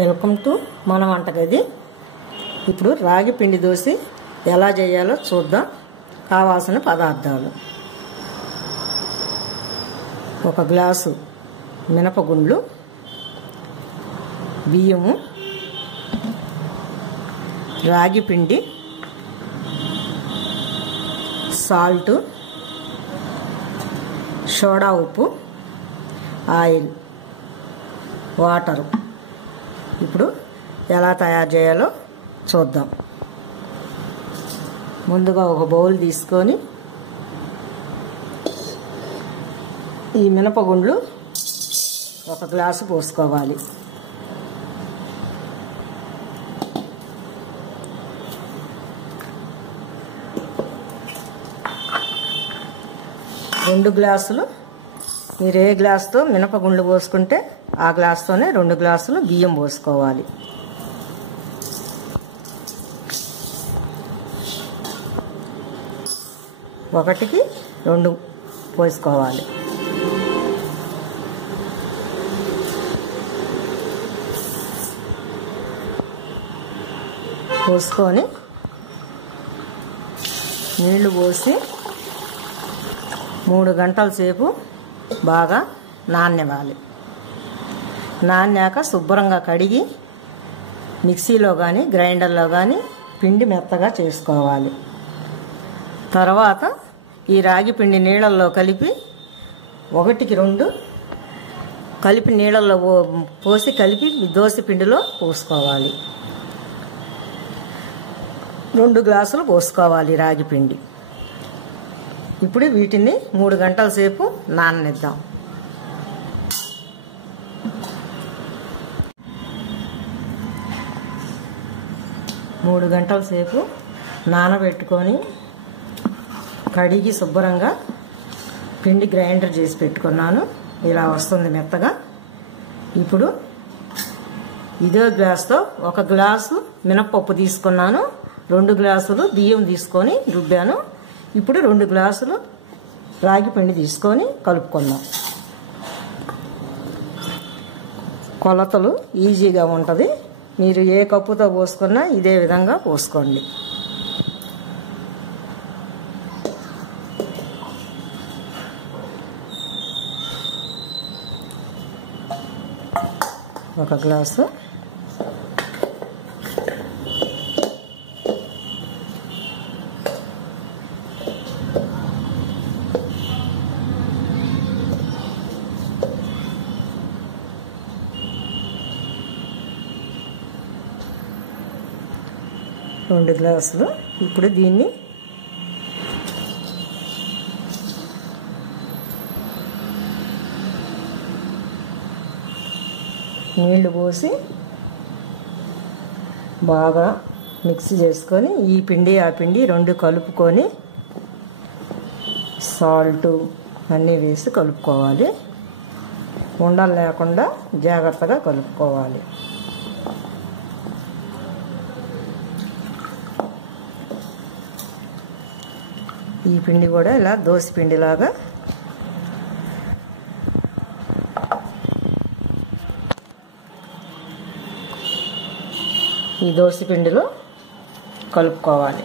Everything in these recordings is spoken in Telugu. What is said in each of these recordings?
వెల్కమ్ టు మన వంటగది. ఇప్పుడు రాగి పిండి దోశ ఎలా చేయాలో చూద్దాం. కావాల్సిన పదార్థాలు: ఒక గ్లాసు మినపగుండ్లు, బియ్యము, రాగి పిండి, సాల్ట్, సోడా ఉప్పు, ఆయిల్, వాటరు. ఇప్పుడు ఎలా తయారు చేయాలో చూద్దాం. ముందుగా ఒక బౌల్ తీసుకొని ఈ మినపగుండ్లు ఒక గ్లాసు పోసుకోవాలి. రెండు గ్లాసులు, మీరు ఏ గ్లాసుతో మినపగుండ్లు పోసుకుంటే ఆ గ్లాసుతోనే 2 గ్లాసులు బియ్యం పోసుకోవాలి. ఒకటికి 2 పోసుకోవాలి. పోసుకొని నీళ్లు పోసి 3 గంటల సేపు బాగా నాననివ్వాలి. నానాక శుభ్రంగా కడిగి మిక్సీలో కానీ గ్రైండర్లో కానీ పిండి మెత్తగా చేసుకోవాలి. తర్వాత ఈ రాగి పిండి నీళ్ళల్లో కలిపి 1కి 2 కలిపి నీళ్ళల్లో పోసి కలిపి దోశ పిండిలో పోసుకోవాలి. 2 గ్లాసులు పోసుకోవాలి రాగి పిండి. ఇప్పుడు వీటిని 3 గంటల సేపు నాననిద్దాం. మూడు గంటల సేపు నానబెట్టుకొని కడిగి శుభ్రంగా పిండి గ్రైండర్ చేసి పెట్టుకున్నాను. ఇలా వస్తుంది మెత్తగా. ఇప్పుడు ఇదే గ్లాస్తో 1 గ్లాసు మినప్పప్పు తీసుకున్నాను, 2 గ్లాసులు బియ్యం తీసుకొని రుబ్బాను. ఇప్పుడు 2 గ్లాసులు రాగి పిండి తీసుకొని కలుపుకుందాం. కొలతలు ఈజీగా ఉంటుంది. మీరు ఏ కప్పుతో పోసుకున్నా ఇదే విధంగా పోసుకోండి. ఒక గ్లాసు, రెండు గ్లాసులు. ఇప్పుడు దీన్ని నీళ్లు పోసి బాగా మిక్స్ చేసుకొని ఈ పిండి ఆ పిండి 2 కలుపుకొని సాల్ట్ అన్నీ వేసి కలుపుకోవాలి. ఉండలు లేకుండా జాగ్రత్తగా కలుపుకోవాలి. ఈ పిండి కూడా ఇలా దోశ పిండిలాగా ఈ దోశ పిండిలో కలుపుకోవాలి.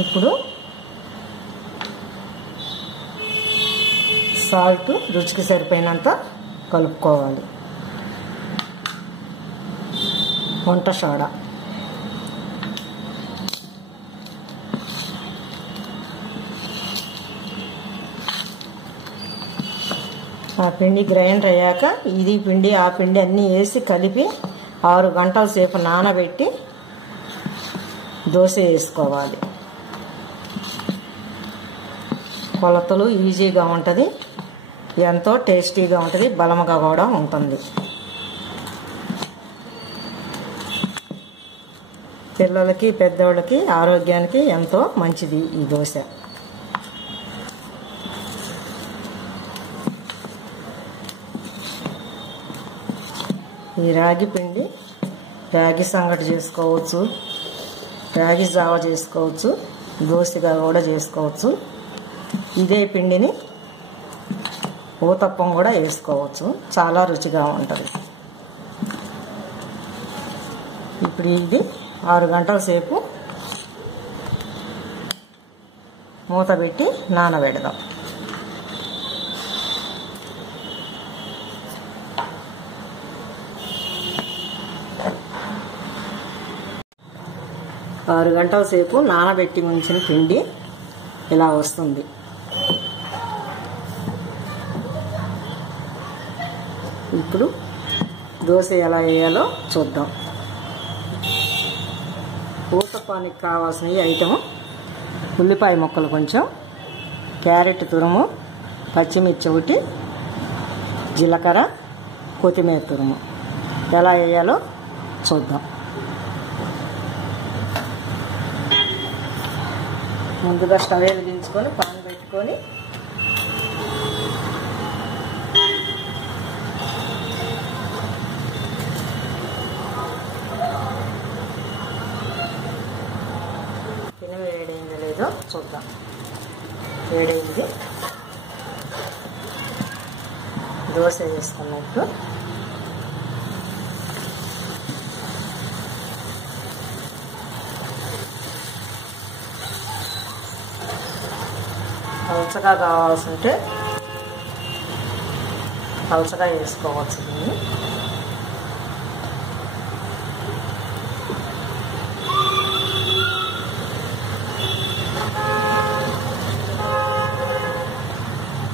ఇప్పుడు సాల్ట్ రుచికి సరిపోయినంత కలుపుకోవాలి. వంట సోడా, ఆ పిండి గ్రైండర్ అయ్యాక ఇది పిండి ఆ పిండి అన్నీ వేసి కలిపి 6 గంటల సేపు నానబెట్టి దోశ వేసుకోవాలి. కొలతలు ఈజీగా ఉంటుంది, ఎంతో టేస్టీగా ఉంటుంది, బలంగా కూడా ఉంటుంది. పిల్లలకి పెద్దవాళ్ళకి ఆరోగ్యానికి ఎంతో మంచిది ఈ దోశ. ఈ రాగి పిండి రాగి సంగటి చేసుకోవచ్చు, రాగి జావ చేసుకోవచ్చు, దోశగా కూడా చేసుకోవచ్చు. ఇదే పిండిని ఊతప్పం కూడా వేసుకోవచ్చు, చాలా రుచిగా ఉంటుంది. ఇప్పుడు ఇది 6 గంటల సేపు మూత పెట్టి నానబెడదాం. ఆరు గంటల సేపు నానబెట్టి ఉంచిన పిండి ఇలా వస్తుంది. ఇప్పుడు దోశ ఎలా వేయాలో చూద్దాం. ఊతప్పానికి కావాల్సిన ఐటమ్ ఉల్లిపాయ ముక్కలు కొంచెం, క్యారెట్ తురుము, పచ్చిమిర్చి ఒకటి, జీలకర్ర, కొత్తిమీర తురుము. ఎలా వేయాలో చూద్దాం. ముందుగా స్టవ్ వెలిగించుకొని పాన్ పెట్టుకొని తినవి వేడైందో లేదో చూద్దాం. వేడైంది. దోశ వేసుకున్నట్టు పలచగా కావాల్సింటే పలచగా వేసుకోవచ్చు. దీన్ని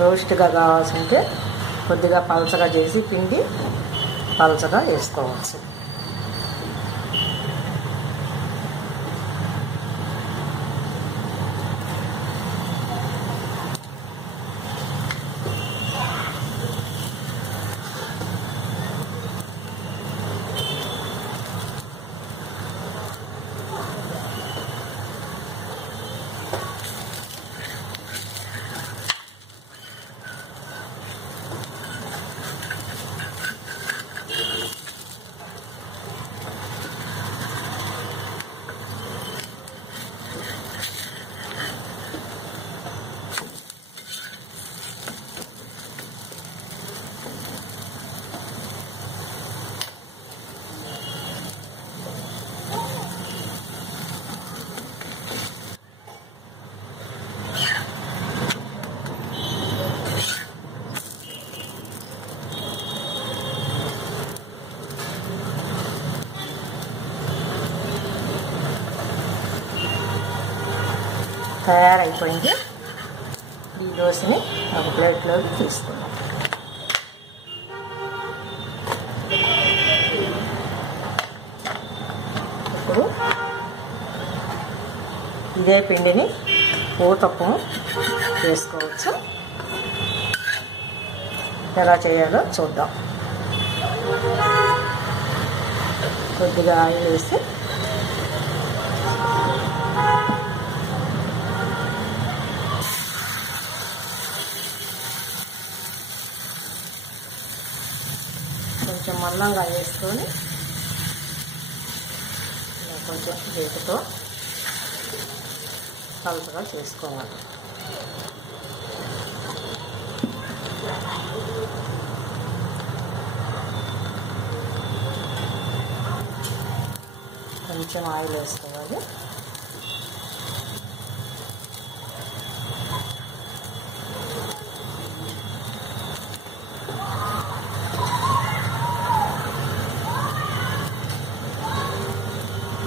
రోస్ట్గా కావాల్సింటే కొద్దిగా పలచగా చేసి పిండి పలచగా వేసుకోవచ్చు. తయారైపోయింది. ఈ దోశని ఒక ప్లేట్లోకి తీసుకున్నాం. ఇప్పుడు ఇదే పిండిని ఊతప్పం చేసుకోవచ్చు. ఎలా చేయాలో చూద్దాం. కొద్దిగా ఆయిల్ వేసి కొంచెం మందంగా వేసుకొని కొంచెం వేపుతో పలుచగా చేసుకోవాలి. కొంచెం ఆయిల్ వేసుకోవాలి.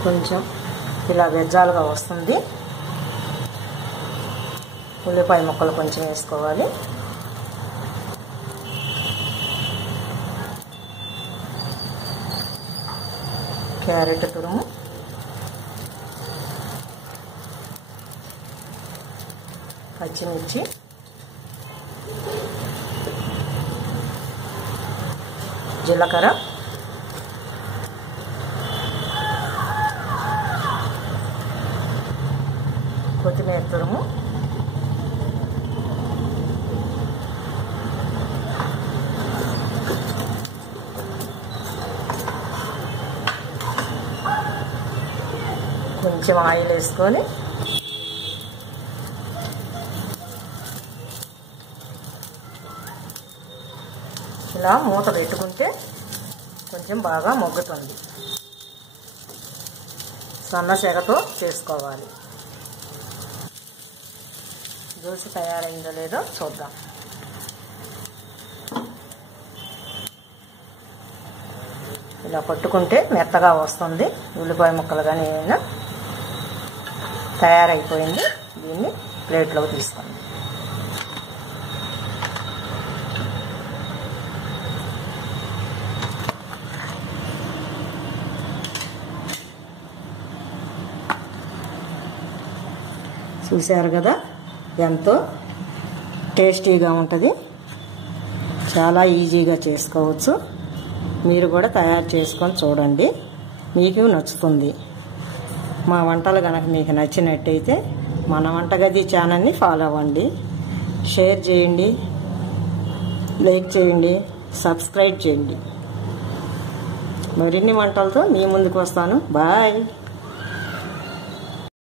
కొంచెం ఇలా వెజ్జాలుగా వస్తుంది. ఉల్లిపాయ ముక్కలు కొంచెం వేసుకోవాలి. క్యారెట్ తురుము, పచ్చిమిర్చి, జీలకర్ర, కొత్తిమీర తురుము, కొంచెం ఆయిల్ వేసుకొని ఇలా మూత పెట్టుకుంటే కొంచెం బాగా మొగ్గుతుంది. సన్న సెగతో చేసుకోవాలి. దోశ తయారైందో లేదో చూద్దాం. ఇలా పట్టుకుంటే మెత్తగా వస్తుంది. ఉల్లిపాయ ముక్కలు కానీ ఏమైనా తయారైపోయింది. దీన్ని ప్లేట్లోకి తీసుకోండి. చూశారు కదా, ఎంతో టేస్టీగా ఉంటుంది. చాలా ఈజీగా చేసుకోవచ్చు. మీరు కూడా తయారు చేసుకొని చూడండి, మీకు నచ్చుతుంది. మా వంటలు కనుక మీకు నచ్చినట్టయితే మన వంటగది ఛానల్ని ఫాలో అవ్వండి, షేర్ చేయండి, లైక్ చేయండి, సబ్స్క్రైబ్ చేయండి. మరిన్ని వంటలతో మీ ముందుకు వస్తాను. బాయ్.